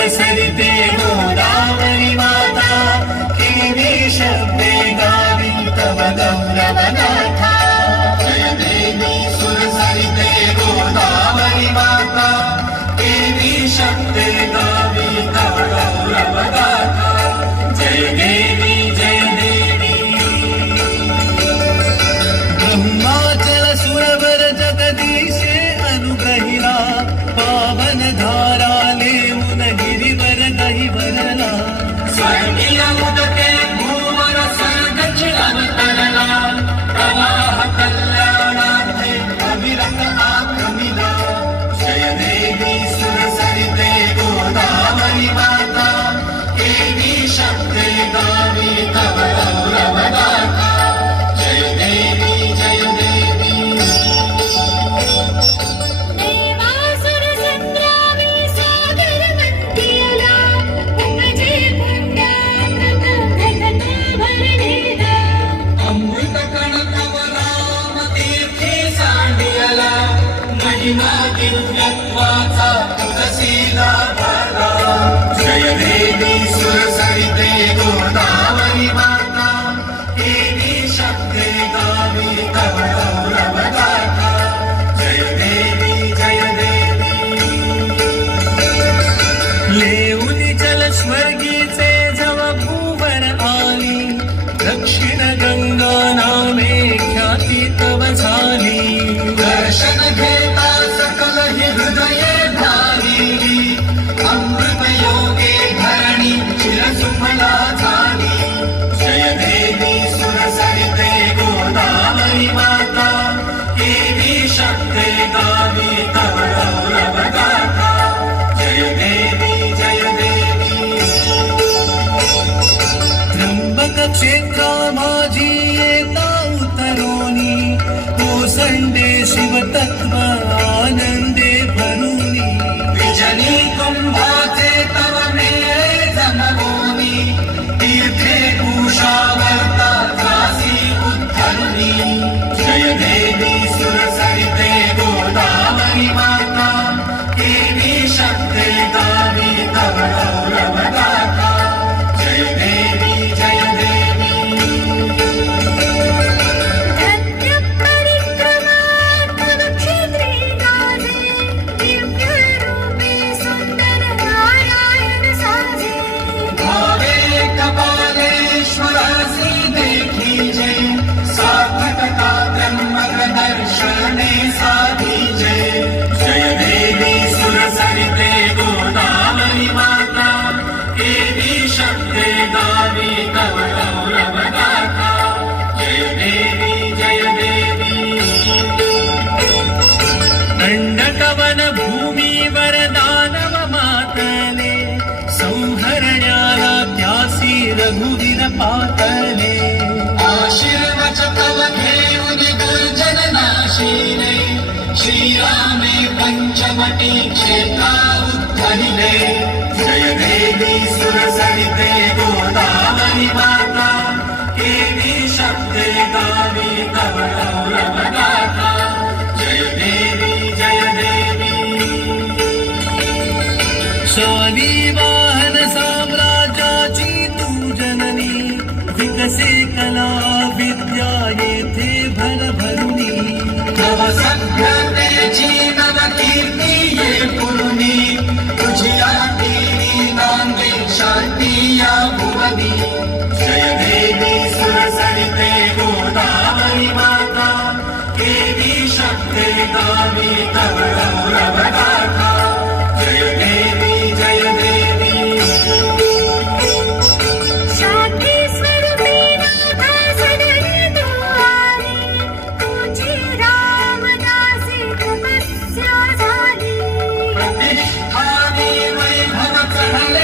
सुरसरिते गोदावरी माता देवी शब्दे गावी तव गौरवगाथा जय देवी सुरसरिते गोदावरी माता देवी शब्दे गावी तव गौरवगाथा जय देवी जय देवी ब्रह्माचल सुरवर जगदीशे अनुग्रहिला पावन धारा लेऊन गिरिवर गहिवरला स्वर्गीय उदके भूवर सर्गची अवतरला प्रवाह कल्याणार्थे अविरत आक्रमिला जय देवी सुरसरिते गोदावरी माता देवी शब्दे गावी तव गौरवगाथा जय देवी जय देवी देवासुर संग्रामी सागर मंदियला उपजे पुण्यामृत घटतो भरणेदा अमृत कण तव राम तीर्थी सांडियला महिमा दिव्यत्वाचा तुलसीला भरला जय देवी सुरसरिते गोदावरी माता देवी शब्दे गावी तव गौरवगाथा जय देवी जय देवी लेऊनी जल स्वर्गीचे जव भूवर आली दक्षिण गंगा नामे ख्याती तव झाली दर्शन घेता सकल हि हृदये धारिली अमृत योगे धरणी चिरसुफला झाली जय देवी सुरसरिते गोदावरी माता देवी शब्दे गावी तव गौरवगाथा जय देवी जय देवी त्र्यंबक क्षेत्रा माझी येता उतरोनी ओसंडे शिवतत्व आनंदे भरुनी विजनी कुंभाचे तव मेळे जमवोनी तीर्थे कुशावर्ता त्रासी उद्धरुनी जय देवी सुरसरिते गोदावरी माता देवी शब्दे गावी तव गौरवगाथा जय देवी जय देवी धन्य परिक्रमा तव क्षेत्रे गाजे दिव्य रूपे सुंदर नारायण साजे भावे कपालेश्वरासी देखीजे सार्थकता त्र्यंबक दर्शने साधीजे जय देवी सुरसरिते गोदावरी माता देवी शब्दे गावी तव गौरवगाथा जय देवी जय देवी दंडकवन भूमीवर दानव मातले संहरण्याला त्यासी रघुवीर पातले आशीर्वच तव घेऊन दुर्जन नाशिले श्रीरामे पंचवटी क्षेत्रा उद्धरिले जय देवी सुरसरिते गोदावरी माता देवी शब्दे गावी तव गौरवगाथा जय देवी जय देवी स्वामी वाहन साम्राज्याची तू जननी विकसे कला विद्या येथे भरभरुनी तव सभ्यतेची नव कीर्ती ये पुरुनी तुझिया देवी नांदे शांती या भुवनी जय देवी सुरसरिते गोदावरी माता देवी शब्दे गावी तव गौरवगाथा